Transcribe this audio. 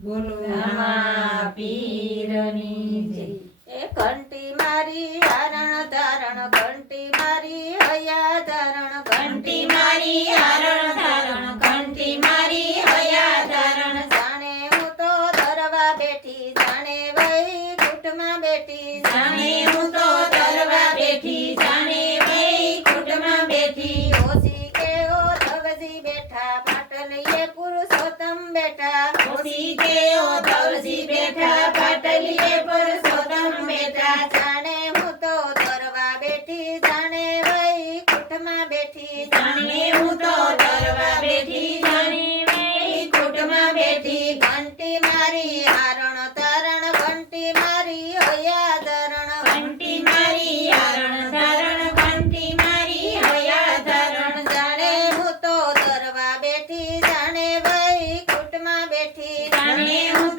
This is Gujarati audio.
બોલો રામા પીરની જય. એ ઘંટી મારી હરણ ધારણ, ઘંટી મારી હૈયા ધારણ, ઘંટી મારી હરણ ધારણ, ઘંટી મારી હૈયા ધારણ. જાણે હું તો ધરવા બેઠી, જાણે વૈકુંઠમાં બેઠી, જાણે હું તો ધરવા બેઠી, જાણે વૈકુંઠમાં બેઠી. ઓછી કેવો ધવજી બેઠા, પાટલીએ પુરુષોત્તમ બેઠા, ઓછી કેવો ધવજી બેઠા, પાટલીએ પુરુષોત્તમ બેઠા. જાણે હું તો ધરવા બેઠી, જાણે વૈકુંઠમાં બેઠી, જાણે હું તો ધરવા બેઠી, જાણે વૈકુંઠમાં બેઠી. ઘંટી મારી હરણ ધારણ, ઘંટી મારી હૈયા ધારણ, ઘંટી મારી હરણ ધારણ, ઘંટી મારી હૈયા ધારણ. જાણે હું તો ધરવા બેઠી, જાણે વૈકુંઠમાં બેઠી, જાણે હું